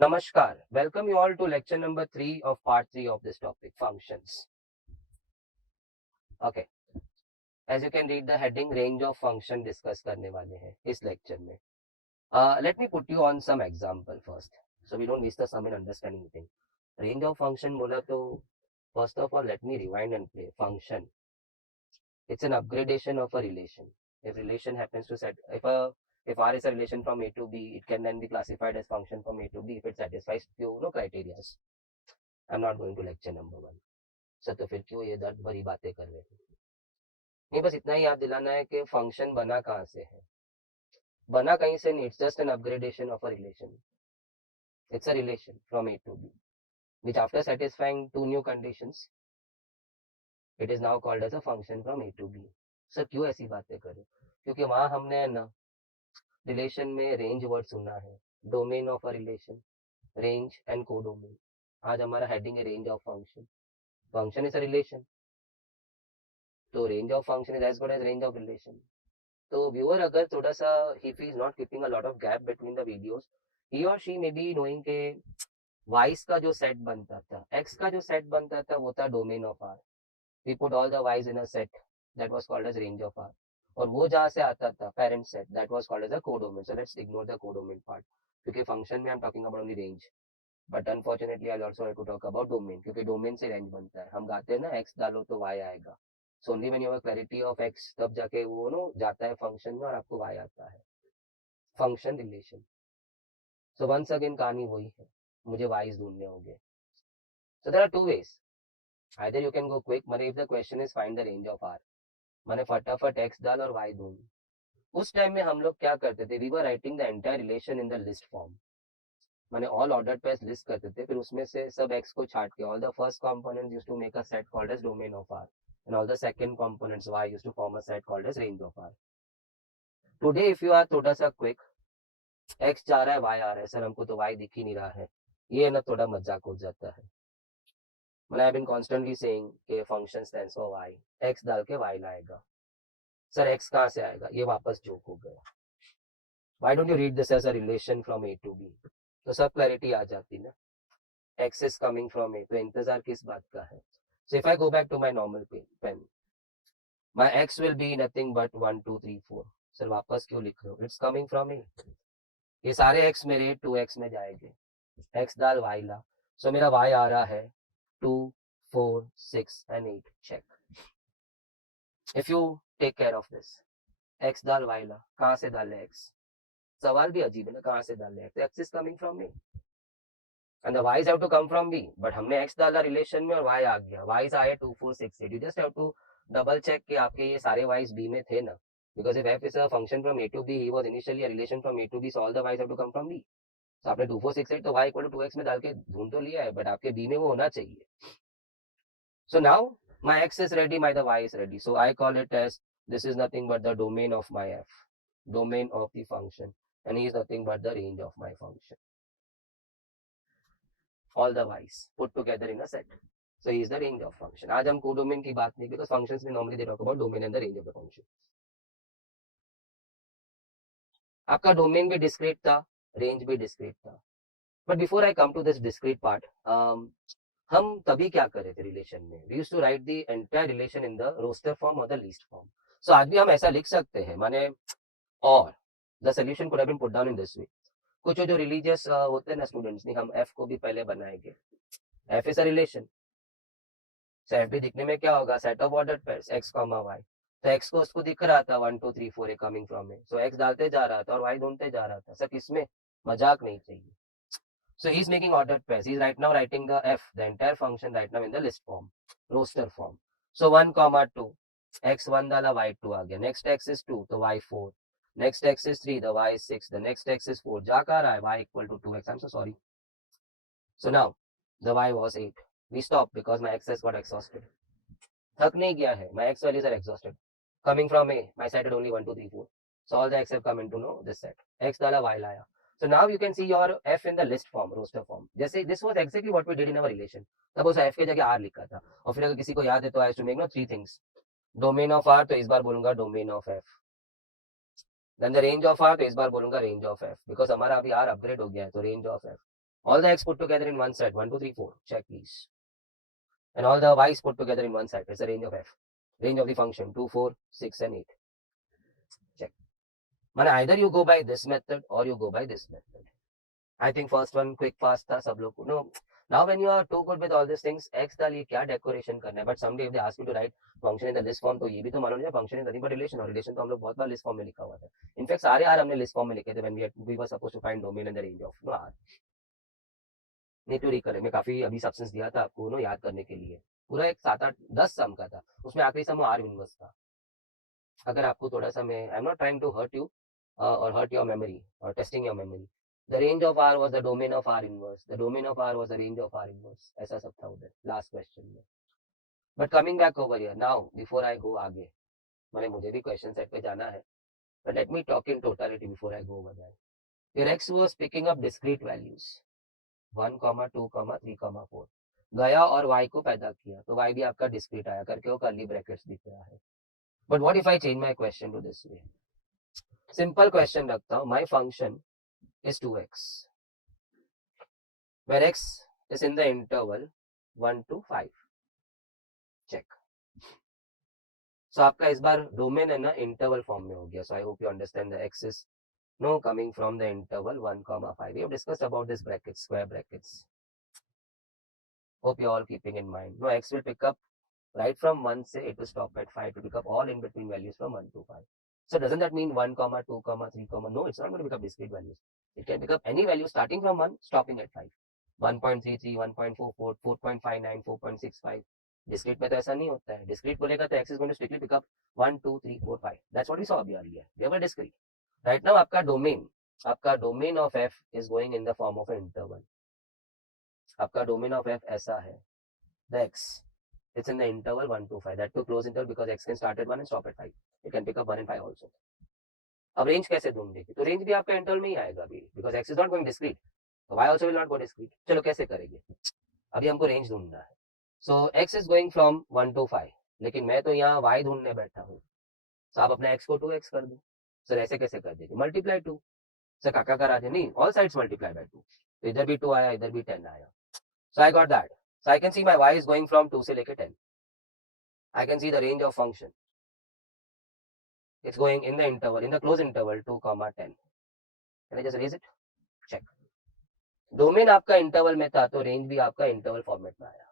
Namaskar. Welcome you all to lecture number 3 of part 3 of this topic, functions. Okay. As you can read the heading, range of function discuss करने वाले हैं इस lecture में. Let me put you on some example first, so we don't waste the time in understanding anything. Range of function बोला तो first of all let me rewind and play. Function. It's an upgradation of a relation. If relation happens to set, if R is a relation from A to B, it can then be classified as function from A to B if it satisfies few criteria. I'm not going to lecture number 1. Sir तो फिर क्यों ये दर्द भरी बातें कर रहे हैं? नहीं, बस इतना ही याद दिलाना है कि फंक्शन बना कहाँ से है. बना कहीं से नहीं. It's just an upgradation of a relation. It's a relation from A to B which after satisfying two new conditions it is now called as a function from A to B. Sir क्यों ऐसी बातें करें? क्योंकि वहां हमने ना relation में range word सुना है, domain of a relation, range and codomain. आज हमारा हेडिंग है range of function. Function is a relation, तो range of function is as good as range of relation. तो व्यूअर अगर थोड़ा सा if he is not keeping a lot of gap between the videos, he और she may be knowing के Y's का जो set बनता था, एक्स का जो सेट बनता था वो था domain of R. We put all the y's in a set that was called as range of R. और वो जहाँ से आता था parent set that was called as a codomain. So let's ignore the codomain part क्योंकि function में I am talking about only range. But unfortunately I also have to talk about domain क्योंकि domain से range बनता है. हम गाते हैं ना एक्स डालो तो वाई आएगा. So only when you have clarity of x तब जाके वो नो जाता है फंक्शन में और आपको वाई आता है. Function relation. So once again कहानी वही है, मुझे वाइज ढूंढने होंगे. So there are two ways. Either you can go quick, माने if the question is find the range of R, माने फटाफट एक्स डाल और वाई ढूंढ. उस टाइम में हम लोग क्या करते थे, we were writing the entire relation in the list form. माने ऑल ऑर्डर्ड पेयर्स लिस्ट करते थे, फिर उसमें से सब एक्स को छाट के all the first components used to make a set called as domain of R and all the second components y used to form a set called as range of r. Today if you are थोड़ा सा quick, x जा रहा है y आ रहा है, sir हमको तो y दिख ही नहीं रहा है, ये ना थोड़ा मजाक हो जाता है. मैंने आई बीन कॉन्स्टेंटली सेइंग कि function stands for y, x डाल के y लाएगा. सर x कहाँ से आएगा, ये वापस जोक हो गया. Why don't you read this as a relation from A to B? तो सब क्लैरिटी आ जाती ना. x is coming from A, तो इंतजार किस बात का है? So if I go back to my normal pen, my x will be nothing but 1 2 3 4. Sir वापस क्यों लिख रहे हो? इट्स कमिंग फ्रॉम ए. ये सारे x मेरे 2x में जाएंगे. x डाल y ला, सो मेरा y आ रहा है 2 4 6 and 8. Check. If you take care of this, x डाल y ला, कहाँ से डाले x? सवाल भी अजीब है ना, कहाँ से डाले x? x is coming from me and the y's have to come from b. But हमने x डाला रिलेशन में और y आ गया. y's आए 2 4 6 8. You just have to double check कि आपके ये सारे y's b में थे ना. Because if f is a function from A to B, he was initially a relation from A to B, so all the y's have to come from B. So आपने 2 4 6 8 तो y equal to 2x में डाल के ढूंढ तो लिया है, but आपके b में वो होना चाहिए. So now my x is ready, my the y is ready. So I call it as this is nothing but the domain of my f, domain of the function, and he is nothing but the range of my function. All the y's put together in a set. So he is the range of function. आज हम codomain की बात नहीं, because functions में normally they talk about domain and the range of the function. आपका domain भी discrete था, range भी डिस्क्रीट था. But before I come to this discrete part, हम तभी क्या कर रहे थे रिलेशन में? We used to write the entire relation in the roster form और द लीस्ट फॉर्म. सो आज भी हम ऐसा लिख सकते हैं, माने और the solution could have been put down in this way. कुछ जो रिलीजियस होते हैं ना स्टूडेंट्स, नहीं हम एफ को भी पहले बनाएंगे. F is a relation. So F भी दिखने में क्या होगा? Set of ordered pairs x comma y. तो एक्स को उसको दिख रहा था 1 2 3 4 coming from A, so x डालते जा रहा था और वाई ढूंढते जा रहा था. सर इसमें मजाक नहीं चाहिए. So he's making ordered pairs. He's right now writing the f, the entire function right now in the list form, roster form. So 1 comma 2, x1 डाला y2 आ गया. Next x is 2, तो y4. Next x is 3, the y is 6. The next x is 4. जा कहाँ रहा है? y equal to 2x. I'm so sorry. So now the y was 8. We stopped because my x has got exhausted. थक नहीं गया है. My x values are exhausted. Coming from A, my set had only 1 2 3 4. So all the x have come into this set. X डाला y लाया. So now you can see your f in the list form, roster form. जैसे this was exactly what we did in our relation. तब उस f के जगह r लिखा था. और फिर अगर किसी को याद है तो I used to make no 3 things. Domain of r, तो इस बार बोलूंगा domain of f. Then the range of r, तो इस बार बोलूंगा range of f. Because हमारा अभी r अपग्रेड हो गया है, तो range of f. All the x put together in one set, 1 2 3 4, check please. And all the y's put together in one set is the range of f. Range of the function 2 4 6 and 8. Check. Man, either you go by this method or you go by this method. I think first one quick fast था सब लोग को. No, now when you are too good with all these things, x डालिए क्या decoration करना है. But someday if they ask you to write function in the list form, तो ये भी तो मालूम नहीं function is nothing but relation, और relation तो हम लोग बहुत बार list form में लिखा हुआ था. इनफैक्ट सारे R हमने list form में लिखे थे when we were supposed to find domain and the range of no R. Need to recollect. मैं काफी अभी सब्सटेंस दिया था आपको नो याद करने के लिए. पूरा एक 7 8 10 सम का था, उसमें आखिरी सम R इनवर्स था. अगर आपको थोड़ा सा, मैं I am not trying to hurt you or hurt your memory or testing your memory. The range of R was the domain of R inverse. The domain of R was the range of R inverse. ऐसा सब था उधर last question में. But coming back over here now, before I go आगे, मैंने मुझे भी question set पे जाना है. But let me talk in totality before I go over there. Your x was picking up discrete values 1, 2, 3, 4. गया और y को पैदा किया, तो y भी आपका डिस्क्रीट आया करके वो कर्ली ब्रैकेट्स दिख रहा है. But what if I change my question to this way? Simple question रखता हूं. My function is 2x, where x is in the interval 1 to 5. Check. So आपका इस बार डोमेन है ना इंटरवल फॉर्म में हो गया. So I hope you understand the x is no coming from the interval 1, 5. We have discussed about this brackets, square brackets. Hope you all keeping in mind. No, x will pick up right from 1 say it will stop at 5 to pick up all in between values from 1 to 5. So doesn't that mean 1, 2, 3, no, it's not going to pick up discrete values. It can pick up any value starting from 1, stopping at 5. 1.33, 1.44, 4.59, 4.65. Discrete में तो ऐसा नहीं होता है. Discrete बोलेगा तो x is going to strictly pick up 1, 2, 3, 4, 5. That's what we saw earlier. We have a discrete. Right now आपका domain of f is going in the form of an interval. आपका domain of f ऐसा है. The x, it's in the interval 1 to 5. That too close interval because x can start at 1 and stop at 5. It can pick up 1 and 5 also. अब range कैसे ढूंढेंगे? तो range भी आपका interval में ही आएगा अभी, because x is not going discrete. So y also will not go discrete. चलो कैसे करेंगे? अभी हमको रेंज ढूंढना है. So x is going from 1 to 5, लेकिन मैं तो यहाँ y ढूंढने बैठा हूँ. तो आप अपना x को 2x कर दो. सर ऐसे कैसे कर देंगे? मल्टीप्लाई 2. सर काका करा दे. नहीं, ऑल साइड्स मल्टीप्लाई बाय 2. तो इधर भी 2 आया, इधर भी 10 आया. So I got that. So I can see my y is going from 2 से लेके 10. I can see the range of function. It's going in the interval, in the closed interval 2, 10. Can I just erase it? Check. Domain आपका interval में था तो range भी आपका interval format में आया.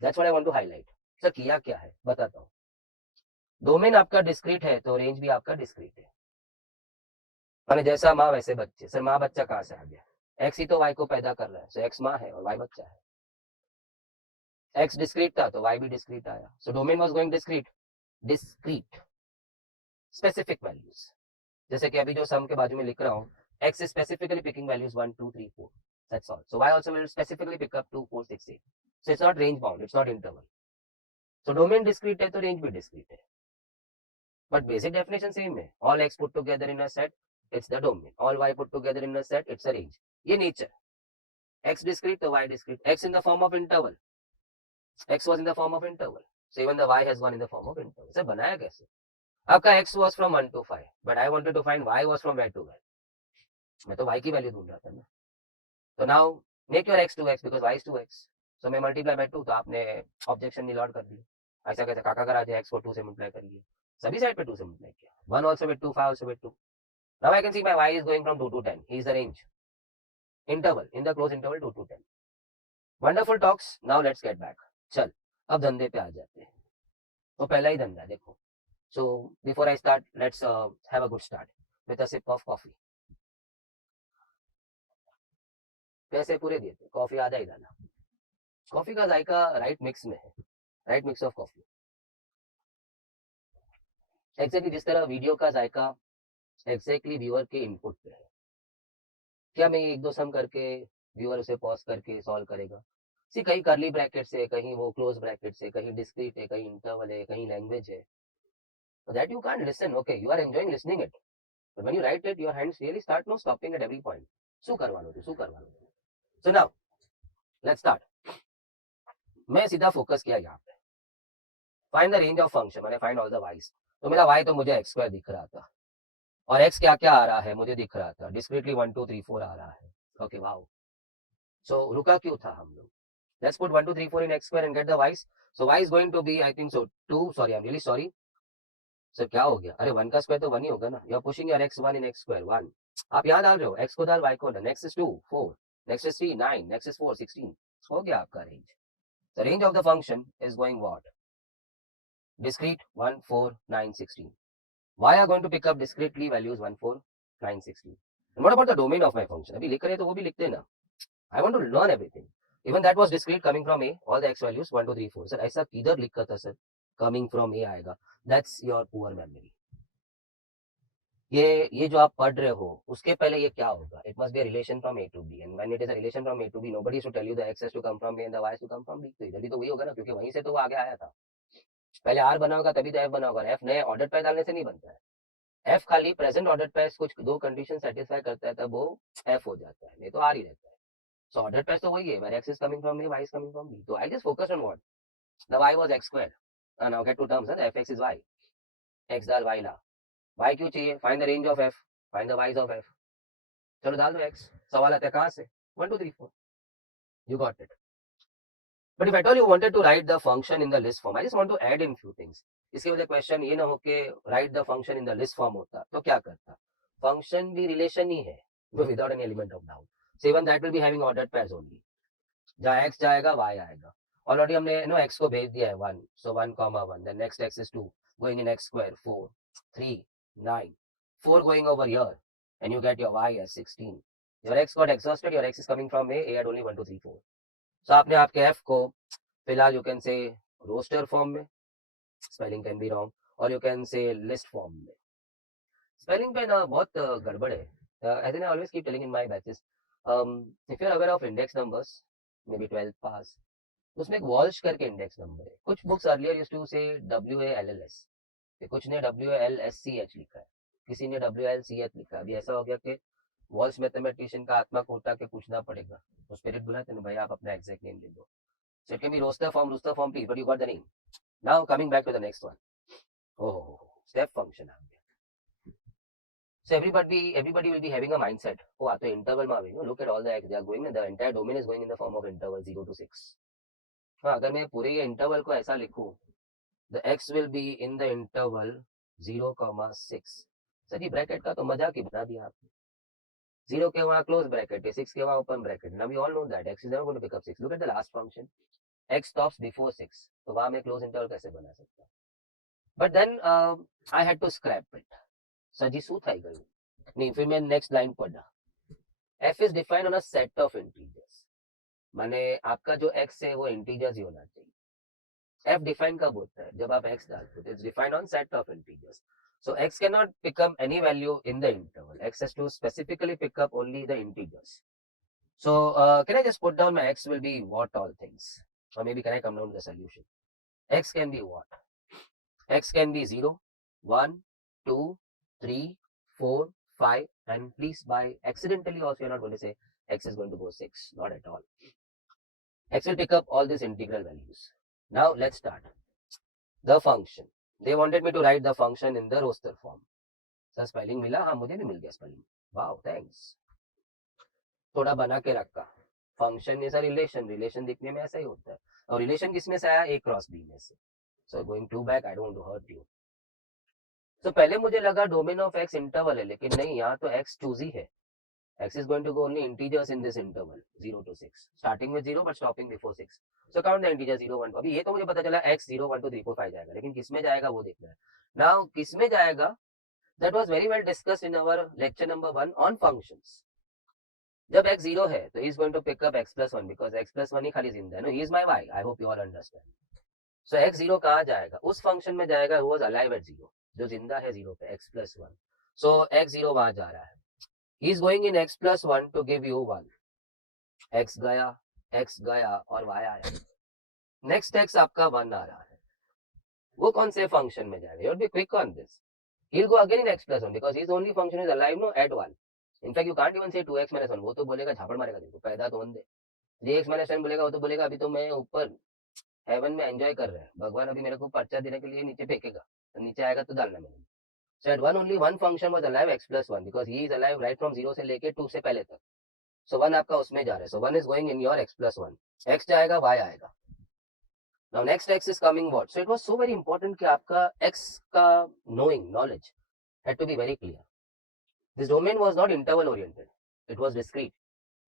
That's what I want to highlight. Sir किया क्या है बताता हूँ. डोमेन आपका डिस्क्रीट है तो रेंज भी आपका डिस्क्रीट है. माने जैसा माँ वैसे बच्चे. सर माँ बच्चा कहाँ से आ गया? एक्स ही तो वाई को पैदा कर रहा है. सो एक्स माँ है और वाई बच्चा है. एक्स डिस्क्रीट था तो वाई भी डिस्क्रीट आया. So domain was going discrete specific values. जैसे कि अभी जो सम के बाजू में लिख रहा हूँ, x is specifically picking values 1, 2, 3, 4. That's all. So y also will specifically pick up 2, 4, 6, 8. So it's not range bound. It's not interval. So domain discrete है तो range भी discrete है. But basic definition same है. All x put together in a set, it's the domain. All y put together in a set, it's a range. ये nature. X discrete तो y discrete. X in the form of interval. X was in the form of interval. So even the y has gone in the form of interval. Sir बनाया कैसे? आपका x was from 1 to 5, but I wanted to find y was from where to where. मैं तो y की value ढूंढ रहा था ना. तो now make your x 2x because y is 2x. सो मैं मल्टीप्लाई बाय 2, तो आपने ऑब्जेक्शन नहीं लॉट कर दिया. ऐसा कैसे? काका करा दिया, x को 2 से मल्टीप्लाई कर लिया. सभी साइड पे 2 से मल्टीप्लाई किया. 1 also with 2, 5 also with 2. Now I can see my y is going from 2 to 10. He is the range. Interval, in the closed interval 2 to 10. Wonderful talks. Now let's get back. चल, अब धंधे पे आ जाते हैं. तो पहला ही धंधा देखो. So before I start, let's have a good start with a sip of coffee. पैसे पूरे दिए थे, कॉफी आधा ही डाला. कॉफी का जायका राइट मिक्स में है. Right mix of coffee. Exactly जिस तरह वीडियो का जायका एग्जैक्टली व्यूअर के इनपुट पे है. क्या मैं एक दो सम करके व्यूअर उसे पॉज करके सॉल्व करेगा? सी कहीं कर्ली ब्रैकेट से, कहीं वो क्लोज ब्रैकेट से, कहीं डिस्क्रीट है, कहीं इंटरवल है, कहीं लैंग्वेज है. That you can listen. Okay, you are enjoying listening it, but when you write it your hands really start no stopping at every point. શું કરવાનું છે, શું કરવાનું છે. So now let's start. मैं सीधा फोकस किया यहाँ पे. Find the range of function. मैंने फाइंड ऑल द वाइज. तो मेरा y तो मुझे x स्क्वायर दिख रहा था और x क्या क्या आ रहा है मुझे दिख रहा था. डिस्क्रीटली 1, 2, 3, 4 आ रहा है. Okay wow. So रुका क्यों था हम लोग? Let's put 1 2 3 4 in x square and get the y's. So y is going to be, I think so, 2. Sorry, I'm really sorry. Sir क्या हो गया? अरे 1 का स्क्वायर तो 1 ही होगा ना. You are pushing your x 1 in x square 1. आप यहाँ डाल रहे हो, x को डाल, y को डाल. Next is 2 4, next is 3 9, next is 4 16. हो गया आपका range. The range of the function is going what? Discrete 1 4 9 16. Y are going to pick up discretely values 1 4 9 16. And what about the domain of my function? अभी लिख रहे हैं तो वो भी लिखते हैं ना. I want to learn everything. Even that was discrete coming from A, all the x values 1 2 3 4. Sir ऐसा किधर लिखा था सर? Coming from A आएगा. That's your poor memory. ये जो आप पढ़ रहे हो उसके पहले ये क्या होगा? It must be a relation from A to B, and when it is a relation from A to B, nobody should tell you the x has to come from A and the y has to come from B. तो इधर भी तो वही होगा ना, क्योंकि वहीं से तो वो आगे आया था. पहले R बना होगा तभी तो F बना होगा. F नए ऑर्डर पे डालने से नहीं बनता है. F खाली प्रेजेंट ऑर्डर पे कुछ दो कंडीशन सेटिस्फाई करता है तब वो F हो जाता है, नहीं तो R ही रहता है. So ordered pairs तो वही है, where x is coming from A, y is coming from B. So I just focused on what? The y was x square. Now get to terms, huh? fx is y. x डाल y ला. y क्यों चाहिए? Find the range of f. Find the y's of f. चलो डाल दो x. सवाल आता है कहाँ से? 1 2 3 4. You got it. But if at all you wanted to write the function in the list form, I just want to add in few things. इसके वजह क्वेश्चन ये ना हो कि write the function in the list form होता तो क्या करता? Function भी relation ही है, without any element of doubt. So even that will be having ordered pairs only. जहाँ x जाएगा y आएगा. ऑलरेडी हमने x को भेज दिया है 1, so 1 comma 1, then next x is 2, going in x square 4 3 9 4 going over here, and you get your y as 16. Your x got exhausted. Your x is coming from A had only 1 2 3 4. So आपने आपके f को फिलहाल you can say roster form में, spelling can be wrong, or you can say list form में. Spelling पे ना बहुत गड़बड़ है. As in I always keep telling in my batches, if you're aware of index numbers, maybe 12th pass, उसमें एक Walsh करके इंडेक्स नंबर है. कुछ बुक्स अर्लियर यूज्ड टू से WALLS, कुछ ने WLSCH लिखा है, किसी ने WLCH लिखा है. अभी ऐसा हो गया कि वॉल्श मैथमेटिशियन का आत्मा को उठा के पूछना पड़ेगा. तो स्पिरिट बुलाते हैं भाई आप अपना एग्जैक्ट नेम ले दो. So it can be roster form please, but you got the name. Now coming back to the next one. ओहो, स्टेप फंक्शन आ गया. So everybody will be having a mindset. Oh, तो interval में आवे. Look at all the x. They are going. The entire domain is going in the form of interval 0 to 6. हाँ, अगर मैं पूरे ये इंटरवल को ऐसा लिखूं, the x will be in the interval 0, 6. Sir ये ब्रैकेट का तो मजाक ही बना दिया आपने. 0 के वहाँ क्लोज ब्रैकेट है, 6 के वहाँ open bracket. Now we all know that x is never going to pick up 6. Look at the last function. X stops before 6. तो वहाँ मैं क्लोज इंटरवल कैसे बना सकता? But then I had to scrap it. Sir जी શું થઈ ગયું? नहीं, फिर मैं नेक्स्ट लाइन पढ़ा. f is defined on a set of integers. माने आपका जो x है वो इंटीजर्स ही होना चाहिए. f डिफाइन कब होता है? जब आप x डालते हो. It's defined on set of integers. So x cannot pick up any value in the interval. X has to specifically pick up only the integers. So can I just put down my x will be what all things? Or maybe can I come down to the solution? X can be what? X can be 0, 1, 2, 3, 4, 5, and please by accidentally also you're not going to say x is going to go 6. Not at all. X will pick up all these integral values. Now let's start. The function. They wanted me to write the function in the roster form. Sir spelling मिला? हाँ मुझे भी मिल गया spelling. Wow thanks. थोड़ा बना के रखा. Function is a relation दिखने में ऐसा ही होता है. और रिलेशन किसमें से आया? A क्रॉस B में से. So going to back, I don't want to hurt you. तो पहले मुझे लगा डोमेन ऑफ x इंटरवल है, लेकिन नहीं, यहाँ तो x चूजी है. x is going to go only integers in this interval 0 to 6, starting with 0 but stopping before 6. So count the integers 0 1 2. अभी ये तो मुझे पता चला x 0 1 2 3 4 5 जाएगा, लेकिन किस में जाएगा वो देखना है. नाउ किस में जाएगा? That was very well discussed in our lecture number 1 on functions. जब x 0 है तो he is going to pick up x plus 1 because x plus 1 ही खाली जिंदा है. No, he is my y. I hope you all understand. So x 0 कहाँ जाएगा? उस फंक्शन में जाएगा हु वाज अलाइव एट 0, जो जिंदा है 0 पे, x plus 1. सो x 0 वहां जा रहा है. He is going in x plus 1 to give you 1. x गया और y आया. नेक्स्ट x आपका 1 आ रहा है. वो कौन से फंक्शन में जाएगा? You will be quick on this. He'll go again in x plus 1 because his only function is alive, no, at 1. In fact, you can't even say 2x minus 1. वो तो बोलेगा झापड़ मारेगा देखो, पैदा तो दे. 3x minus 10 बोलेगा, वो तो बोलेगा अभी तो मैं ऊपर हेवन में एंजॉय कर रहा है, भगवान अभी मेरे को पर्चा देने के लिए नीचे फेंकेगा, तो नीचे आएगा तो डालना मेरे. So at 1 only one function was alive, x plus 1, because he is alive right from 0 से लेके 2 से पहले तक. सो 1 आपका उसमें जा रहा है, सो 1 is going in your x plus 1, x जाएगा y आएगा. Now next x is coming what? So it was so very important कि आपका x का knowledge had to be very clear. This domain was not interval oriented, it was discrete.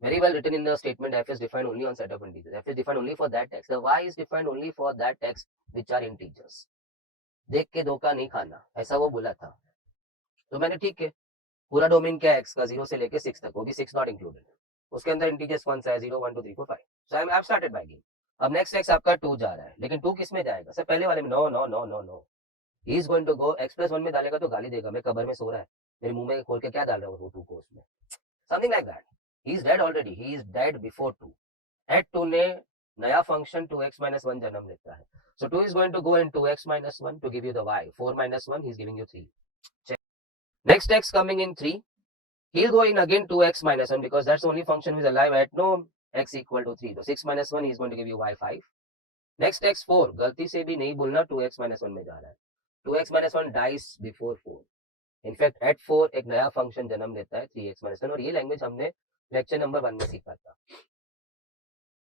Very well written in the statement, f is defined only on set of integers. F is defined only for that x. The y is defined only for that x which are integers. देख के धोखा नहीं खाना, ऐसा वो बोला था. तो मैंने ठीक है, पूरा डोमेन क्या है x का 0 से लेके 6 तक, वो भी 6 नॉट इंक्लूडेड. उसके अंदर इंटीजर्स कौन सा है? 0 1 2 3 4 5. सो I have started by game. अब नेक्स्ट x आपका 2 जा रहा है, लेकिन 2 किस में जाएगा? सर पहले वाले में. No no no no no, he is going to go x plus 1 में डालेगा तो गाली देगा, मैं कब्र में सो रहा है, मेरे मुंह में खोल के क्या डाल रहा हूँ वो 2 को उसमें, something like that. He is dead already, he is dead before 2. At 2 ने नया फंक्शन 2x minus 1 जन्म लेता है. So 2 is going to go in 2x minus 1 to give you the y. 4 minus 1, he's giving you 3. Check. Next x coming in 3. He'll go in again 2x minus 1 because that's the only function which is alive at no x equal to 3. So 6 minus 1, he's going to give you y 5. Next x 4. गलती से भी नहीं बोलना 2x minus 1 में जा रहा है. 2x minus 1 dies before 4. In fact, at 4 एक नया फंक्शन जन्म लेता है 3x minus 1, और ये लैंग्वेज हमने लेक्चर नंबर 1 में सीखा था.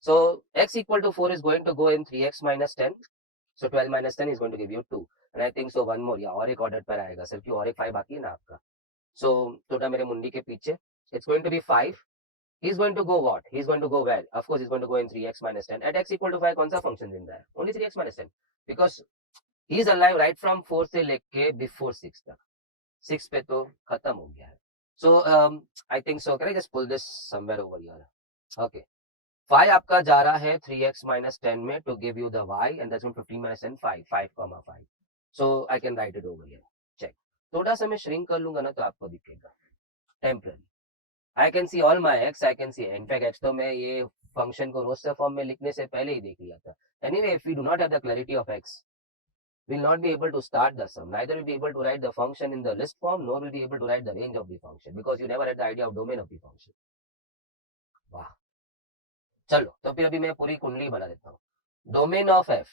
So x equal to 4 is going to go in 3x minus 10. So 12 minus 10 is going to give you 2. And I think so one more, या और एक ऑर्डर पर आएगा सर, क्यों और एक 5 बाकी है ना आपका. So थोड़ा मेरे मुंडी के पीछे, it's going to be 5. He's going to go what? He's going to go where? Of course he's going to go in 3x minus 10. At x equal to 5 कौन सा फंक्शन जिंदा है? Only 3x minus 10. Because he is alive right from 4 से लेके before 6 तक. 6 पे तो खत्म हो गया है. So I think so. Can I just pull this somewhere over here? Okay. 5 आपका जा रहा है 3x minus 10 में to give you the y, and that's 15 minus 10, 5, 5,5. So I can write it over here. Check. थोड़ा सा मैं shrink कर लूंगा ना तो आपको दिखेगा. Temporary. I can see all my x, I can see. In fact, x तो मैं ये function को roster form में लिखने से पहले ही देख लिया था. Anyway, if we do not have the clarity of x, we'll not be able to start the sum. Neither will be able to write the function in the list form, nor will be able to write the range of the function, because you never had the idea of domain of the function. वाह, चलो तो फिर अभी मैं पूरी कुंडली बना देता हूँ. Domain of f,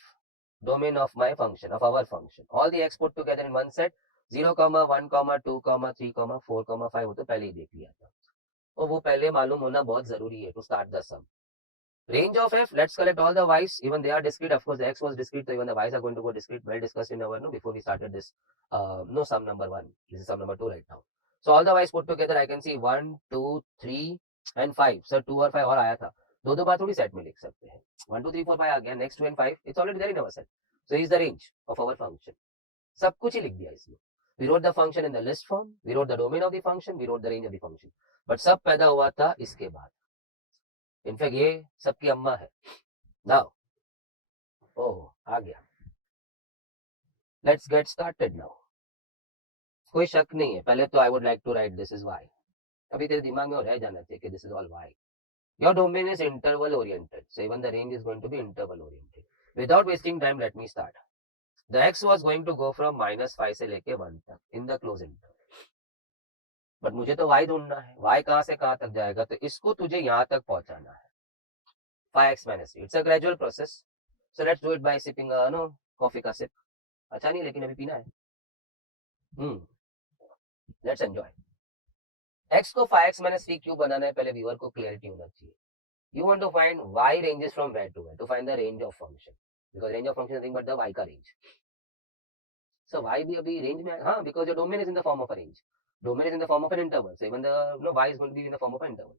domain of my function, of our function, all the x put together in one set, 0, 1, 2, 3, 4, 5 हो तो पहले ही देख लिया था. और वो पहले मालूम होना बहुत जरूरी है to start the sum. Range of f, let's collect all the y's, even they are discrete. Of course the x was discrete, so even the y's are going to go discrete. Well discussed in our, no, before we started this sum number 1. This is sum number 2 right now. So all the y's put together, I can see 1, 2, 3 and 5. Sir 2 और 5 और आया था, दो बार थोड़ी set में लिख सकते हैं. 1, 2, 3, 4, 5 आ गया. Next 2 and 5, it's already there in our set. So is the range of our function. सब कुछ ही लिख दिया इसमें. We wrote the function in the list form, we wrote the domain of the function, we wrote the range of the function. But सब पैदा हुआ था इसके बाद. इनफैक्ट ये सबकी अम्मा है. नाउ ओह आ गया. Let's get started now. कोई शक नहीं है. पहले तो I would like to write this is y. अभी तेरे दिमाग में रह जाना चाहिए कि this is all y. Your domain is interval oriented, so even the range is going to be interval oriented. Without wasting time let me start. The x was going to go from -5 से लेके 1 तक in the close interval. But मुझे तो y ढूंढना है. y कहां से कहां तक जाएगा, तो इसको तुझे यहां तक पहुंचाना है. 5x minus 3. It's a gradual process. So let's do it by sipping coffee का sip. अच्छा नहीं, लेकिन अभी पीना है. Let's enjoy. x को 5x minus 3 क्यों बनाना है, पहले व्यूअर को क्लियरिटी होना चाहिए. You want to find y ranges from where to where, to find the range of function, because range of function is nothing but the y का range. So y भी अभी range में है, हाँ, because your domain is in the form of a range. Domain is in the form of an interval. So even the y is going to be in the form of an interval.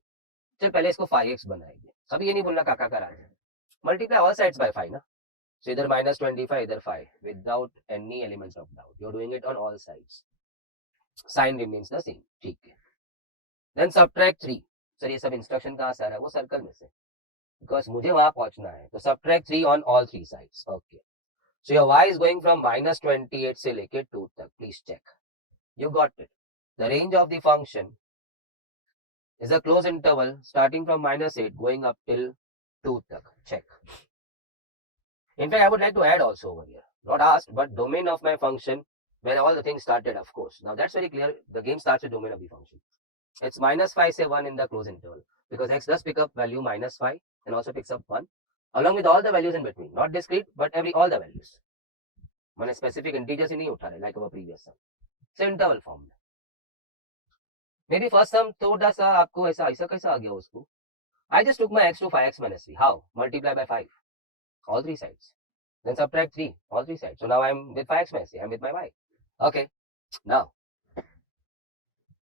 चल पहले इसको 5x बनाएंगे. अभी ये नहीं बोलना काका का राज है. Multiply all sides by 5 ना. So either -25, either 5, without any element of doubt. You're doing it on all sides. Sign remains the same. ठीक है. Then subtract 3. सर ये सब इंस्ट्रक्शन कहाँ से आ रहा है, वो सर्कल में से, because मुझे वहां पहुंचना है. तो subtract 3 on all 3 sides. Okay. So your y is going from -28 से लेके 2 तक. Please check. You got it. The range of the function is a closed interval starting from -8 going up till 2 tak. Check. In fact, I would like to add also over here, not asked, but domain of my function, where all the things started, of course. Now that's very clear. The game starts with domain of the function. It's -5 say 1 in the closed interval, because x does pick up value -5 and also picks up 1 along with all the values in between, not discrete but all the values. मैंने specific integers ही नहीं उठा रहे like our previous sum. So interval form. Maybe first sum थोड़ा सा आपको ऐसा कैसा आ गया उसको, I just took my x to 5x minus 3. How? Multiply by 5, all three sides. Then subtract 3, all three sides. So now I'm with 5x minus 3. I'm with my y. Okay. Now,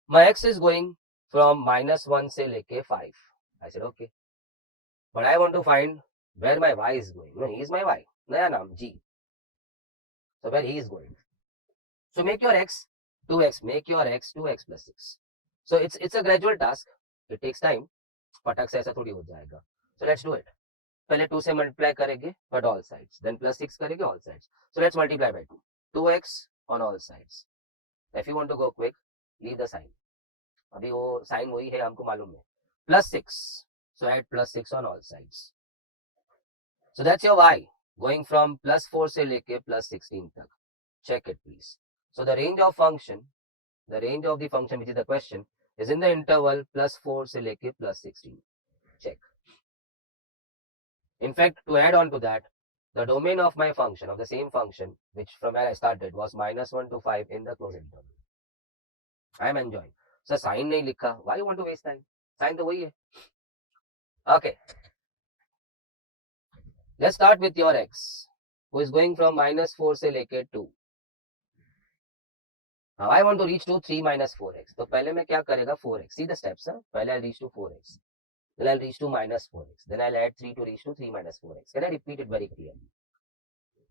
my x is going from -1 से लेके 5. I said, okay. But I want to find where my y is going. No, he is my y. Naya naam, G. So where he is going. So make your x 2x. Make your x 2x plus 6. So it's a gradual task. It takes time. फटक से ऐसा थोड़ी हो जाएगा. So let's do it. पहले 2 से multiply करेंगे but all sides, then plus 6 करेंगे all sides. So let's multiply by 2. 2x on all sides. If you want to go quick, leave the sign. अभी वो साइन वही है, हमको मालूम है. Plus 6. So add plus 6 on all sides. So that's your y going from +4 से लेके +16 तक. Check it please. So the range of function, the range of the function which is the question, is in the interval +4 से लेके +16. Check. In fact, to add on to that, the domain of my function, of the same function, which from where I started, was -1 to 5 in the closed interval. I am enjoying. So sign नहीं लिखा. Why you want to waste time? Sign तो वही है. Okay. Let's start with your x, who is going from -4 से लेके 2. Now I want to reach to 3 minus 4x. तो पहले मैं क्या करेगा 4x. See the steps. पहले I'll reach to 4x. Then I'll reach to -4x. Then I'll add 3 to reach to 3 minus 4x. Can I repeat it very clearly?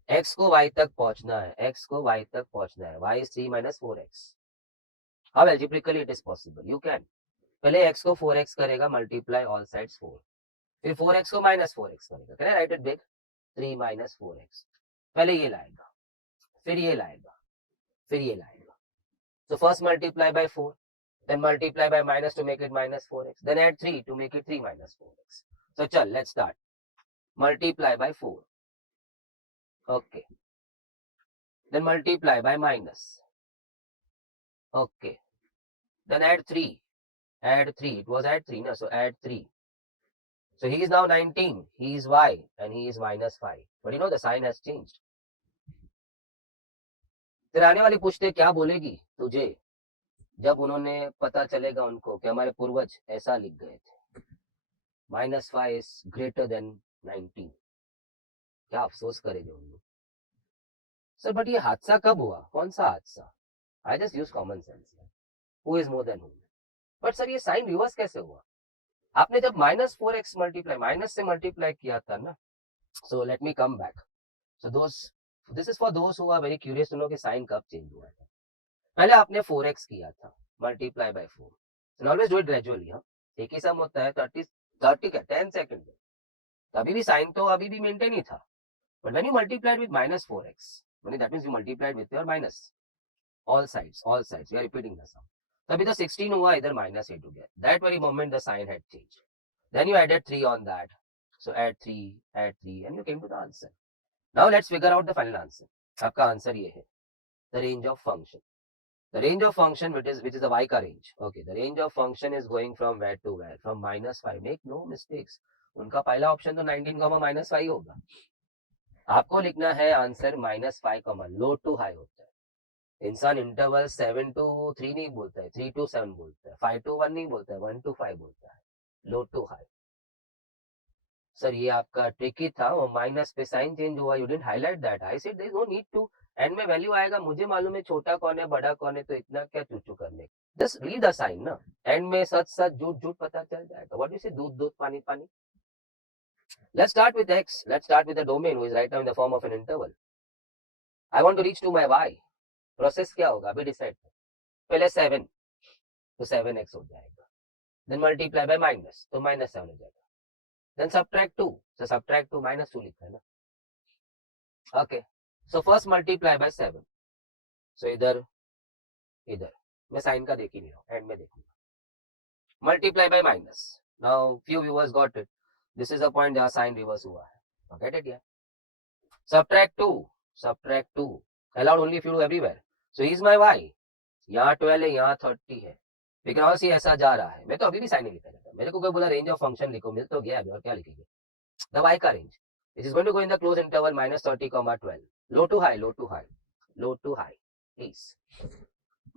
x को y तक पहुंचना है. x को y तक पहुंचना है. y is 3 minus 4x. How algebraically it is possible? You can. पहले x को 4x करेगा, multiply all sides 4. फिर 4x को -4x करेगा. Can I write it big? 3 minus 4x. पहले ये लाएगा, फिर ये लाएगा, फिर ये लाएगा. So first multiply by 4, then multiply by minus to make it -4x, then add 3 to make it 3 minus 4x. So chal, let's start. Multiply by 4. Okay. Then multiply by minus. Okay. Then add 3. Add 3. It was add 3, no? So add 3. So he is now 19. He is y and he is -5. But you know the sign has changed. फिर आने वाली पूछते क्या बोलेगी तुझे जब उन्होंने पता चलेगा उनको कि हमारे पूर्वज ऐसा लिख गए थे, -5 is greater than 19. क्या अफसोस करेंगे उन लोग. सर बट ये हादसा कब हुआ? कौन सा हादसा? I just use common sense. Who is more than who. But sir ये साइन रिवर्स कैसे हुआ? आपने जब -4x मल्टीप्लाई माइनस से मल्टीप्लाई किया था ना. So let me come back. So this is for those who are very curious to know कि साइन कब चेंज हुआ है. पहले आपने 4x किया था, multiply by 4. So always do it gradually. हाँ, एक ही सम होता है. 30 क्या 10 सेकंड में. अभी भी साइन तो अभी भी मेंटेन ही था. But when you multiplied with -4x, when that means you multiplied with your minus all sides we are repeating the sum. तभी तो 16 हुआ, इधर -8 हो गया. That very moment the sign had changed. Then you added 3 on that. So add 3 and you came to the answer. Now let's figure out the final answer. आपका answer ये है, the range of function. The range of function which is the y का range. Okay, the range of function is going from where to where? From -5. Make no mistakes. उनका पहला option तो 19, -5 होगा. आपको लिखना है आंसर -5, लो टू हाई होता है. इंसान इंटरवल 7 to 3 नहीं बोलता है, 3 to 7 बोलता है, 5 to 1 नहीं बोलता है, 1 to 5 बोलता है. लो टू हाई. सर ये आपका ट्रिकी था, वो माइनस पे साइन चेंज हुआ. You didn't highlight that. I said there is no need to. End में वैल्यू आएगा, मुझे मालूम है छोटा कौन है बड़ा कौन है, तो इतना क्या चूचू करने. जस्ट रीड द साइन ना. एंड में सच सच झूठ झूठ पता चल जाएगा. व्हाट यू से, दूध दूध पानी पानी. Let's start with x. Let's start with the domain who is right now in the form of an interval. I want to reach to my y. Process क्या होगा अभी डिसाइड. पहले 7 तो 7x हो जाएगा. देन मल्टीप्लाई बाय माइनस तो -7 हो जाएगा. Then subtract 2. सो सब्ट्रैक्ट 2 -2 लिखा है ना. Okay. So first multiply by 7. सो इधर इधर मैं साइन का देख ही नहीं रहा हूं, एंड में देखूंगा. Multiply by minus. Now few viewers got it. This is a point जहां साइन रिवर्स हुआ है. Get it? या subtract 2. Subtract 2 allowed only if you do everywhere. So he is my y. यहाँ 12 है, यहाँ 30 है. लेकिन और सी ऐसा जा रहा है. मैं तो अभी भी साइन नहीं लिखा जाता. मेरे को कोई बोला रेंज ऑफ फंक्शन लिखो, मिल तो गया अभी, और क्या लिखेंगे. द y का range it is going to go in the close interval -30, 12. Low to high, low to high, low to high please.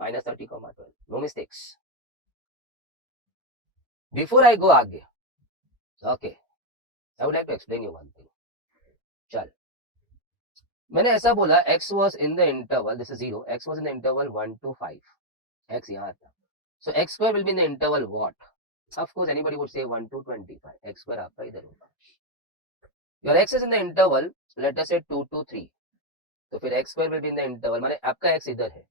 -30, 12. No mistakes. Before I go आगे, okay, I would like to explain you one thing. चल, मैंने ऐसा बोला x was in the interval, this is 0, x was in the interval 1 to 5, x यहाँ था. So x square will be in the interval what? Of course anybody would say 1 to 25, x square आपका इधर होगा. Your x is in the interval, let us say 2 to 3, तो फिर x square will be in the interval, माने आपका x इधर है,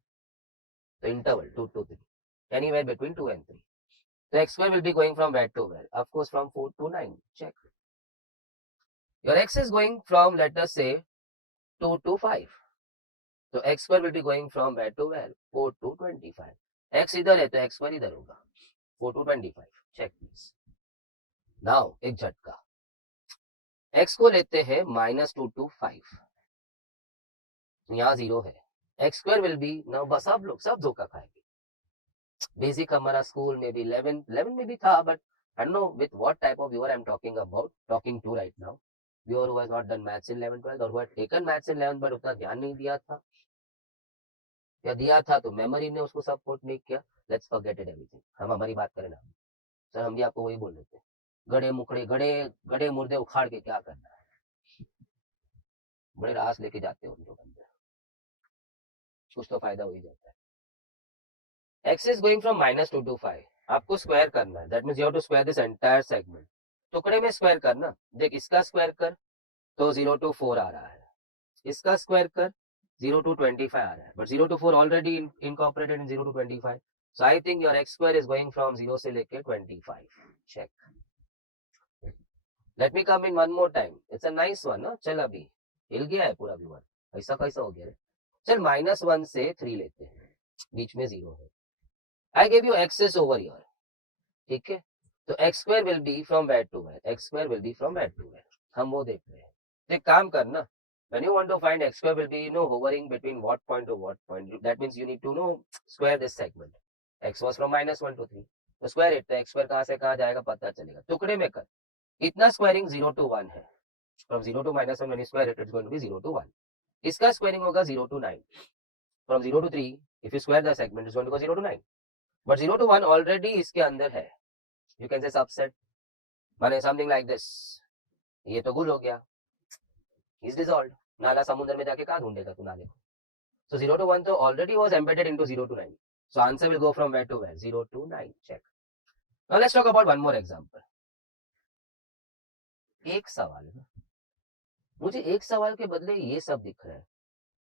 तो interval 2 to 3, anywhere between 2 and 3. So x square will be going from where to where? Of course from 4 to 9, check. Your x is going from, let us say, 2 to 5. So x square will be going from where to where? 4 to 25. x इधर है तो x square इधर होगा. 4 to 25. Check please. Now एक झटका. x को लेते हैं -2 to 5. यहाँ 0 है. x square will be, now बस आप लोग सब धोखा खाएंगे. बेसिक हमारा स्कूल में भी 11 में भी था, but I don't know with what type of viewer I'm talking to right now. Viewer who has not done maths in 11, 12 or who had taken maths in 11 but उतना ध्यान नहीं दिया था, या दिया था तो मेमोरी ने उसको सपोर्ट नहीं किया. Let's forget it everything. हम हमारी बात करें ना सर, हम भी आपको वही बोल देते हैं, गड़े मुखड़े गड़े मुर्दे उखाड़ के क्या करना है. बड़े रास लेके जाते हो उनको बंदे, कुछ तो फायदा हो ही जाता है. x is going from -2 to 5. आपको स्क्वायर करना है, that means you have to square this entire segment. टुकड़े में स्क्वायर करना. देख इसका स्क्वायर कर तो 0 to 4 आ रहा है, इसका स्क्वायर कर 0 to 25 आ रहा है, but 0 to 4 already incorporated in 0 to 25. So I think your x square is going from 0 से लेके 25. Check. Let me come in one more time. It's a nice one, ना. चल अभी हिल गया है पूरा व्यूअर. ऐसा कैसा हो गया है? चल -1 से 3 लेते हैं, बीच में 0 है. I gave you x's over here. ठीक है, तो x square will be from where to where? x square will be from where to where? हम वो देख रहे हैं. तो एक काम करना, when you want to find x square will be, hovering between what point to what point. That means you need to square this segment. x was from -1 to 3, तो square it. तो x square कहाँ से कहाँ जाएगा पता चलेगा. टुकड़े में कर. इतना स्क्वायरिंग 0 to 1 है. From 0 to -1 when you square it, it's going to be 0 to 1. इसका स्क्वायरिंग होगा 0 to 9. From 0 to 3, if you square the segment, it's going to go 0 to 9. But 0 to 1 already इसके अंदर है. You can say subset. माने something like this. ये तो गुल हो गया. Is dissolved. नाला समुद्र में जाके कहाँ ढूंढेगा तू नाले को. So 0 to 1 तो already was embedded into 0 to 9. So answer will go from where to where? 0 to 9. Check. Now let's talk about one more example. एक सवाल है, मुझे एक सवाल के बदले ये सब दिख रहा है.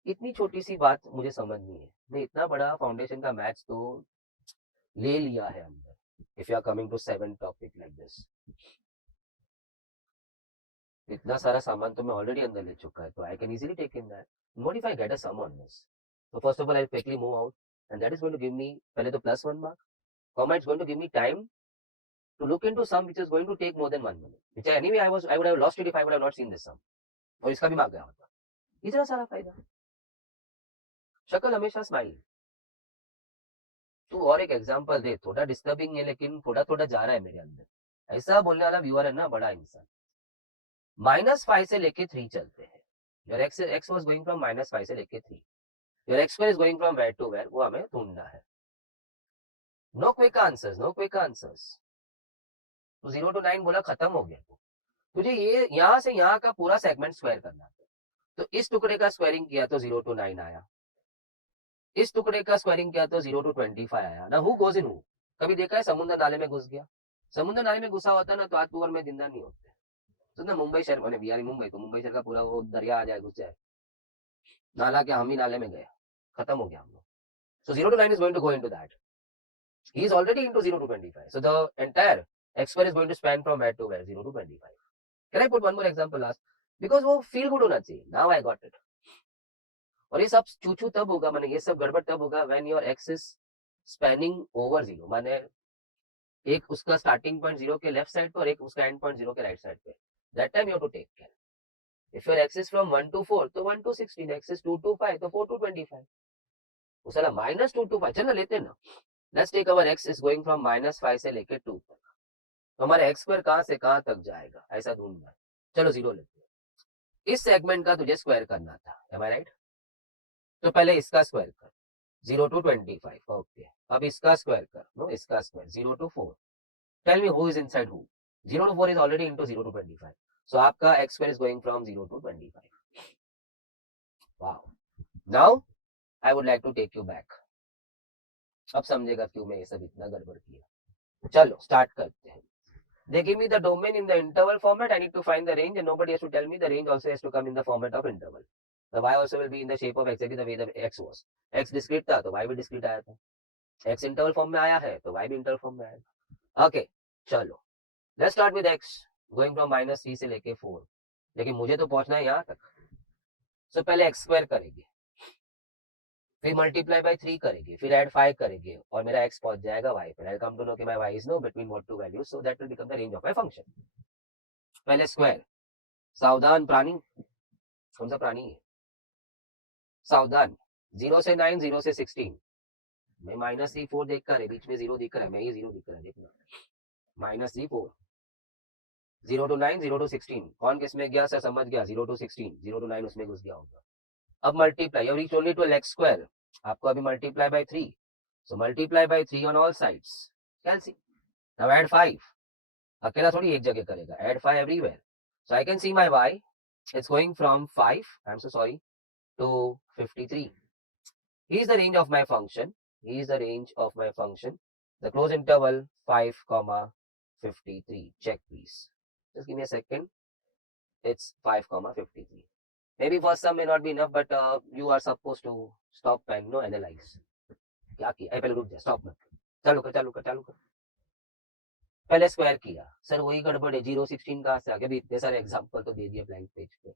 इतनी छोटी सी बात मुझे समझ नहीं है. मैं इतना बड़ा फाउंडेशन का मैथ्स तो ले लिया है अंदर. If you are coming to 7 topic like this, इतना सारा सामान तो मैं ऑलरेडी अंदर ले चुका है, तो I can easily take in that. What if I get a sum on this? तो first of all I quickly move out and that is going to give me पहले तो +1 mark, comma it's going to give me time to look into sum which is going to take more than 1 minute, which anyway I would have lost it if I would have not seen this sum. और इसका भी mark गया होता. इतना सारा फायदा. शक्ल हमेशा स्माइल. तू और एक एग्जांपल दे. थोड़ा डिस्टर्बिंग है लेकिन थोड़ा थोड़ा जा रहा है मेरे अंदर. ऐसा बोलने वाला व्यूअर है ना, बड़ा इंसान. -5 से लेके 3 चलते हैं. Your x was going from -5 से लेके 3. Your x square is going from where to where? वो हमें ढूंढना है. No quick answers, no quick answers. तो 0 to 9 बोला, खत्म हो गया. तुझे ये यहाँ से यहाँ का पूरा सेगमेंट स्क्वायर करना था. तो इस टुकड़े का स्क्वायरिंग किया तो 0 to 9 आया. इस टुकड़े का स्क्वायरिंग किया तो 0 to 25 आया. ना हु गोज इन हु? कभी देखा है समुद्र नाले में घुस गया? समुद्र नाले में घुसा होता ना तो आज तू और मैं जिंदा नहीं होते. तो ना मुंबई शहर मैंने बिहारी मुंबई, तो मुंबई शहर का पूरा वो दरिया आ जाए, घुस जाए. नाला के हम ही नाले में गए, खत्म हो गया हम लोग. So 0 to 9 is going to go into that. He is already into 0 to 25. So the entire x square is going to span from where to where? 0 to 25. Can I put one more example last? Because वो feel good होना चाहिए. Now I got it. और ये सब चूचू तब होगा, माने ये सब गड़बड़ तब होगा when your x is spanning over 0. माने एक उसका स्टार्टिंग पॉइंट 0 के लेफ्ट साइड पे और एक उसका एंड पॉइंट 0 के राइट साइड पे. That time you have to take care. If your x is from 1 to 4 तो 1 to 16, x is 2 to 5 तो 4 to 25. वो साला -2 to 5. चलो लेते हैं ना. Let's take our x is going from -5 से लेके 2 तक. तो हमारा x स्क्वायर कहाँ से कहाँ तक जाएगा ऐसा ढूंढना है. चलो 0 लेते हैं. इस सेगमेंट का तुझे स्क्वायर करना था. Am I right? तो पहले इसका स्क्वायर कर 0 to 25. ओके. अब इसका स्क्वायर कर. नो, इसका square 0 to 4. Tell me who is inside who? 0 to 4 is already into 0 to 25. So आपका x square is going from 0 to 25. Wow. Now I would like to take you back. अब समझेगा क्यों मैं ये सब इतना गड़बड़ किया. चलो स्टार्ट करते हैं. They give me the domain in the interval format. I need to find the range, and nobody has to tell me the range also has to come in the format of interval. The y also will be in the shape of exactly the way the x was. X discrete था तो y भी discrete आया था. X interval form में आया है तो y भी interval form में आएगा. Okay, चलो. Let's start with x going from -3 से लेके 4. लेकिन मुझे तो पहुंचना है यहाँ तक. So पहले x square करेंगे. फिर मल्टीप्लाई बाय 3 करेंगे, फिर ऐड 5 करेंगे और मेरा x पहुंच जाएगा y पर. आई कम टू नो कि my y is know between what to values, so that will become the range of my function. पहले स्क्वायर. सावधान प्राणी. कौन सा प्राणी है? सावधान. 0 से 9, 0 से 16. मैं -3 4 देख कर है, बीच में 0 दिख रहा है, मैं ये 0 दिख रहा है, देखना. -3 4. 0 to 9, 0 to 16. कौन किस में गया सर? समझ गया. 0 to 16, 0 to 9 उसमें घुस गया होगा. अब multiply. You reach only to x square. आपको अभी multiply by 3. So multiply by 3 on all sides. Cancel. Now add 5. अकेला थोड़ी एक जगह करेगा. Add 5 everywhere. So I can see my y. It's going from 5, I'm so sorry, to 53. He is the range of my function. He is the range of my function. The close interval 5, 53. Check please. Just give me a second. It's 5, 53. Maybe for some may not be enough, but you are supposed to stop and analyze. क्या किया? पहले रुक जा, stop मत. चालू कर. पहले square किया. सर वही गड़बड़ है. 0 16 कहाँ से आ गया? अभी इतने सारे एग्जांपल तो दे दिए ब्लैंक पेज पे.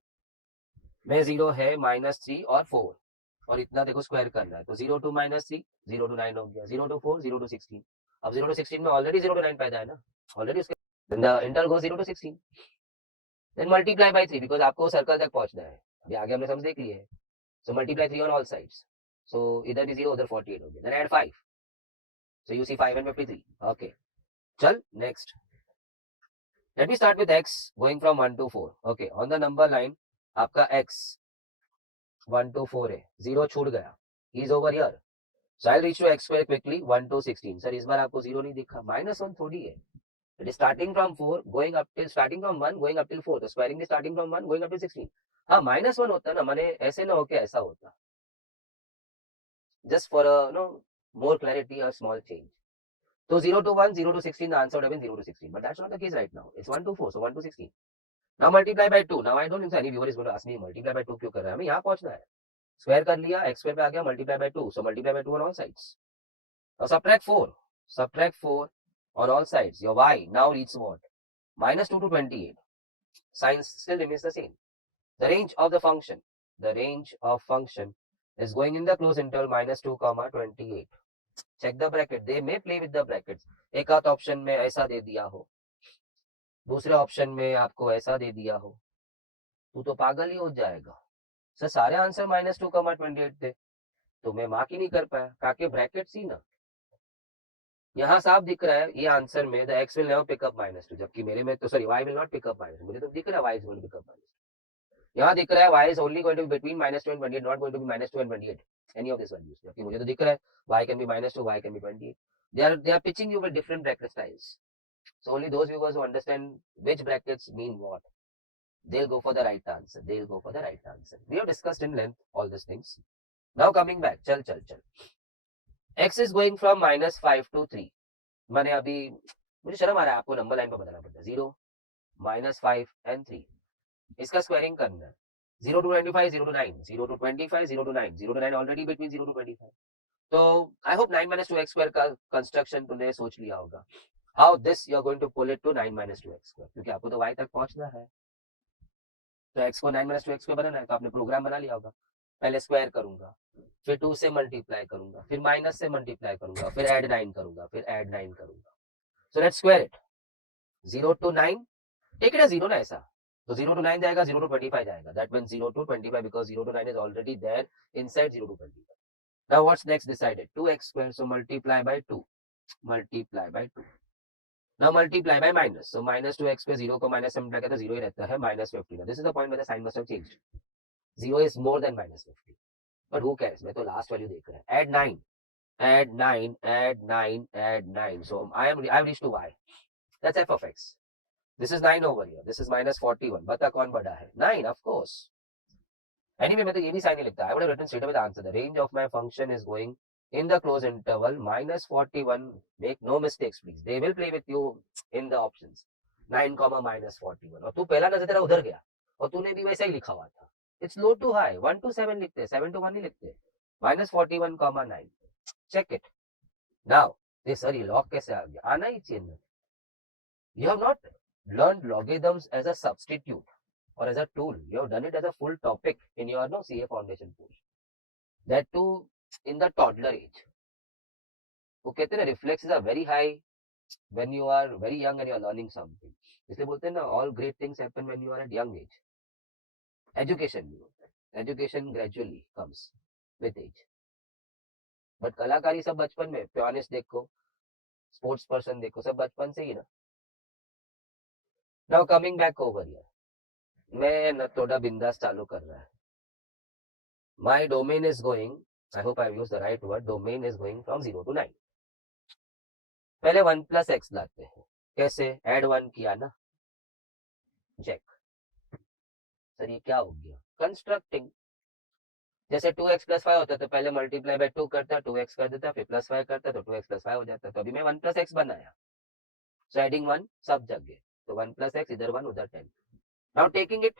में 0 है, -3 और 4 और इतना देखो स्क्वायर करना है. तो 0 to -3, 0 to 9 हो गया. 0 to 4, 0 to 16. अब 0 to 16 में ऑलरेडी 0 to 9 पैदा है ना. ऑलरेडी उसके इंटर गो 0 to 16. Then multiply by 3 because आपको सर्कल तक पहुंचना है. अभी आगे हमने समझ देख लिए है. So multiply 3 on all sides. So इधर भी 0, उधर 48 हो गया. Then add 5. So you see 5 and 53. Okay. चल next. Let me start with x going from 1 to 4. Okay. On the number line आपका x 1 to 4 है. 0 छूट गया. He is over here. So I'll reach to x square quickly. 1 to 16. Sir इस बार आपको 0 नहीं दिखा. -1 थोड़ी है. It is starting from 4 going up till starting from 1 going up till 4. तो squaring is starting from 1 going up till 16. हाँ -1 होता ना, माने ऐसे ना होके ऐसा होता. Just for a more clarity, a small change. So 0 to 1, 0 to 16, the answer would have been 0 to 16. But that's not the case right now. It's 1 to 4, so 1 to 16. Now multiply by 2. Now I don't think any viewer is going to ask me multiply by 2 क्यों कर रहा है. हमें यहाँ पहुंचना है. Square कर लिया, x स्क्वायर पे आ गया, multiply by 2. So multiply by 2 on all sides. Now subtract 4. Subtract 4 on all sides. Your y now reaches what? -2 to 28. Sign still remains the same. The range of the function. The range of function is going in the closed interval -2, 28. Check the bracket. They may play with the brackets. एक आध option में ऐसा दे दिया हो, दूसरे option में आपको ऐसा दे दिया हो, तू तो पागल ही हो जाएगा. सर सारे आंसर -2, 28 थे तो मैं मार्क ही नहीं कर पाया. ताकि ब्रैकेट सी ना. यहाँ साफ दिख रहा है ये आंसर में the x will never pick up -2, जबकि मेरे में तो sorry y will not pick up -2. मुझे तो दिख रहा है y is going to pick up -2. यहाँ दिख रहा है y is only going to be between -2 and 28, not going to be -2 and 28 any of these values. जबकि मुझे तो दिख रहा है y can be -2, y can be 28. They are pitching you with different bracket styles. So only those viewers who understand which brackets mean what, they'll go for the right answer. They'll go for the right answer. We have discussed in length all these things. Now coming back, चल. X is going from -5 to 3. मैंने अभी मुझे शर्म आ रहा है आपको number line पर बताना पड़ता है. 0, -5 and 3. इसका स्क्वायरिंग करना है. 0 to 25, 0 to 9, 0 to 25, 0 to 9, 0 to 9 already between 0 to 25. तो I hope 9 - 2x square का कंस्ट्रक्शन तुमने सोच लिया होगा. How this you are going to pull it to 9 - 2x square, क्योंकि आपको तो y तक पहुंचना है. तो x को 9 - 2x square बनाना है तो आपने प्रोग्राम बना लिया होगा. पहले स्क्वायर करूंगा, फिर 2 से मल्टीप्लाई करूंगा, फिर माइनस से मल्टीप्लाई करूंगा, फिर ऐड 9 करूंगा, फिर ऐड 9 करूंगा. So let's square it. 0 to 9, take it as 0 ना ऐसा. तो 0 to 9 जाएगा, 0 to 25 जाएगा. That means 0 to 25 because 0 to 9 is already there inside 0 to 25. Now what's next decided? 2x square, so multiply by 2. Multiply by 2. Now multiply by minus. So minus 2x square, 0 को minus से multiply करते 0 ही रहता है, -50. Now this is the point where the sign must have changed. 0 is more than -50. But who cares? मैं तो last value देख रहा है. Add 9. Add 9, add 9, add 9. So I've reached to y. That's f of x. This is 9 over here. This is minus 41. बता कौन बड़ा है? 9, of course. Anyway, मैं तो ये भी साइन नहीं लिखता. I would have written straight away the answer. The range of my function is going in the closed interval minus 41. Make no mistakes, please. They will play with you in the options. 9, minus 41. और तू पहला नजर तेरा उधर गया और तूने भी वैसा ही लिखा हुआ था. It's low to high. 1 to 7 लिखते हैं, 7 to 1 नहीं लिखते. Minus 41, 9. Check it. Now, this sorry log कैसे आ गया? आना ही चाहिए. You have not learned logarithms as a substitute or as a tool. You have done it as a full topic in your CA foundation course. That too in the toddler age. वो कहते हैं ना reflexes are very high when you are very young and you are learning something. इसलिए बोलते हैं ना all great things happen when you are at young age. Education भी होता है. Education gradually comes with age. But कलाकारी सब बचपन में. Pianist देखो, sports person देखो, सब बचपन से ही ना. Now coming back over here. मैं न थोड़ा बिंदास चालू कर रहा है. My domain is going, I hope I've used the right word, domain is going from 0 to 9. पहले 1 plus x लाते हैं. कैसे? Add 1 किया ना. Check. सर ये क्या हो गया? Constructing. जैसे 2x plus 5 होता तो पहले मल्टीप्लाई बाय 2 करता, 2x कर देता, फिर प्लस 5 करता तो 2x plus 5 हो जाता. तो अभी मैं 1 plus x बनाया. So adding 1 सब जगह. तो 1 plus x इधर 1 उधर 10. Now taking it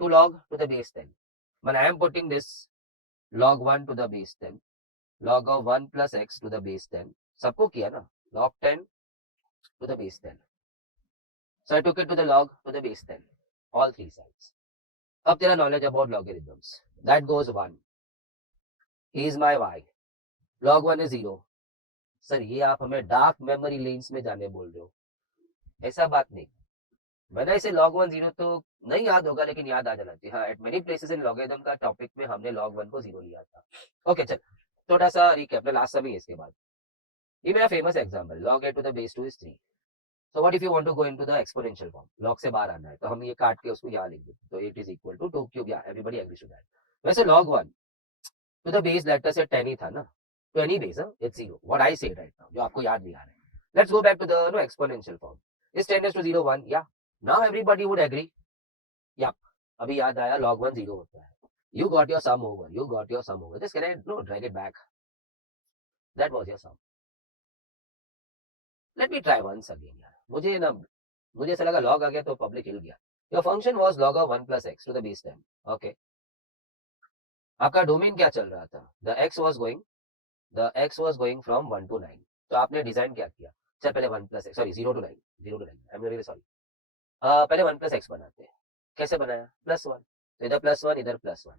to log to the base 10. When I am putting this log 1 to the base 10, log of 1 plus x to the base 10, सबको किया ना, log 10 to the base 10. So I took it to the log to the base 10, all three sides. अब तेरा knowledge about logarithms, that goes 1. He is my y. Log 1 is 0. Sir ये आप हमें dark memory lens में जाने बोल रहे हो. ऐसा बात नहीं. When I say log 1 0 तो नहीं याद होगा लेकिन याद आ जाना चाहिए. हाँ, at many places in logarithm का टॉपिक में हमने log 1 को 0 लिया था. ओके चल, थोड़ा सा रिकैप. लास्ट समय इसके बाद ये मेरा famous example. log a to the base 2 is 3. So what if you want to go into the exponential form? log से बाहर आना है तो हम ये काट के उसको यहाँ लिख देते. तो it is equal to 2 cube. Yeah, everybody agrees to that. वैसे log 1 to the base let us say 10 ही था ना. तो any base it's 0. What I say right now जो आपको याद नहीं आ रहा है. Let's go back to the exponential form. Is 10 raised to 0 1? Yeah. Now everybody would agree. Yep. अभी याद आया log 1 0 होता है. You got your sum over. You got your sum over. Just can I drag it back? That was your sum. Let me try once again. मुझे ऐसा लगा log आ गया तो पब्लिक हिल गया. Your function was log of 1 plus x to the base 10. Okay. आपका domain क्या चल रहा था? The x was going from 1 to 9. तो आपने डिजाइन क्या किया? चल पहले 1 plus x, sorry 0 to 9. 0 to 9. I'm really sorry. पहले 1 plus x बनाते हैं. कैसे बनाया? +1. तो इधर +1 इधर +1.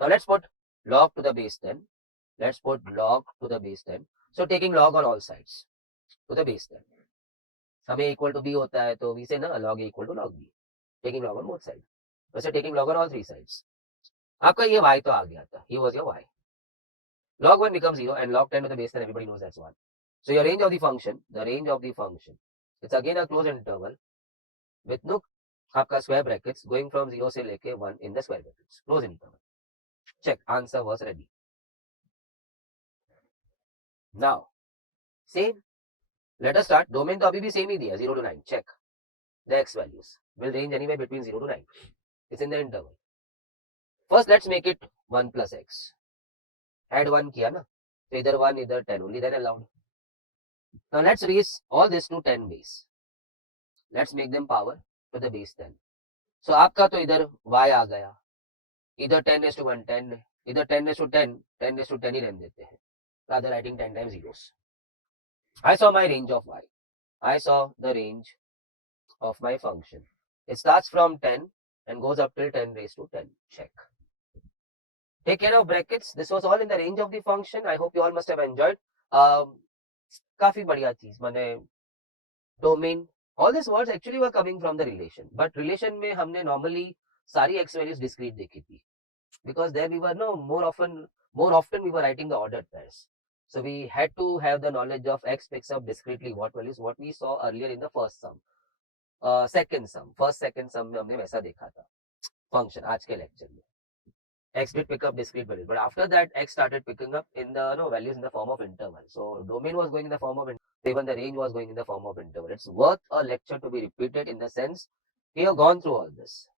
Now let's put log to the base 10. Let's put log to the base 10. So taking log on all sides to the base 10. हमें equal to b होता है तो b से ना log a equal to log b. Taking log on both sides. वैसे taking log on all three sides. आपका ये y तो आ गया था. He was your y. Log 1 becomes 0 and log 10 to the base 10 everybody knows that's 1. So your range of the function, it's again a closed interval with no आपका square brackets going from 0 से लेके 1 in the square brackets. Closed interval. Check, answer was ready. Now, same. Let us start. Domain तो अभी भी same ही दिया 0 to 9. Check. The x values will range anywhere between 0 to 9. It's in the interval. First, let's make it 1 plus x. Add 1 किया ना. So either 1, either 10. Only then allowed. Now let's raise all this to 10 base. Let's make them power to the base 10. So आपका तो इधर y आ गया. Either 10 raised to 1, 10. Either 10 raised to 10, 10 raised to 10 ही रहने देते हैं. Rather writing 10 times zeros. I saw my range of y. I saw the range of my function. It starts from 10 and goes up till 10 raised to 10. Check. Take care of brackets. This was all in the range of the function. I hope you all must have enjoyed. काफी बढ़िया चीज माने domain. All these words actually were coming from the relation. But relation में हमने normally सारी x values discrete देखी थी. Because there we were more often we were writing the ordered pairs. So we had to have the knowledge of x picks up discretely what values, what we saw earlier in the first sum. Second sum में हमने वैसा देखा था function आज के lecture में. X did pick up discrete values, but after that x started picking up in the values in the form of interval. So domain was going in the form of even the range was going in the form of interval. It's worth a lecture to be repeated in the sense you have gone through all this.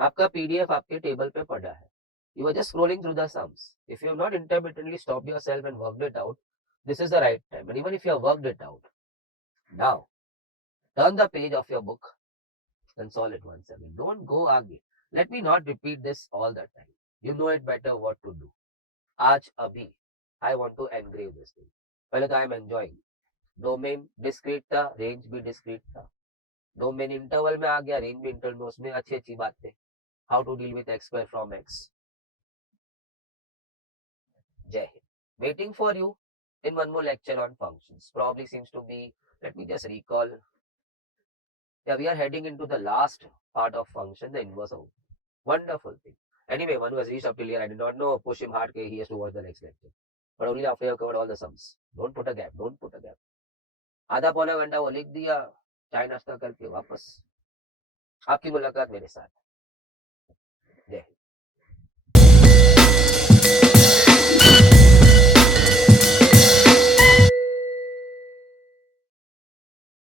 आपका PDF आपके table पे पड़ा है. You were just scrolling through the sums. If you have not intermittently stopped yourself and worked it out, this is the right time. And even if you have worked it out, now turn the page of your book and solve it once again. Don't go again. Let me not repeat this all the time. You know it better what to do. आज अभी I want to engrave this thing. पहले तो I am enjoying. Domain discrete था, range भी discrete था. Domain interval में आ गया, range भी इंटरवल में, उसमें अच्छी अच्छी बातें. How to deal with x square from x. जय Hind. Waiting for you in one more lecture on functions. Probably seems to be, let me just recall. Yeah, we are heading into the last part of function, the inverse of. Wonderful thing. Anyway, one who has reached up till here, I did not know, push him hard, he has to watch the next lecture. But only after you have covered all the sums. Don't put a gap, don't put a gap. आधा पौना घंटा वो लिख दिया, चाय नाश्ता करके वापस आपकी मुलाकात मेरे साथ. जय हिंद.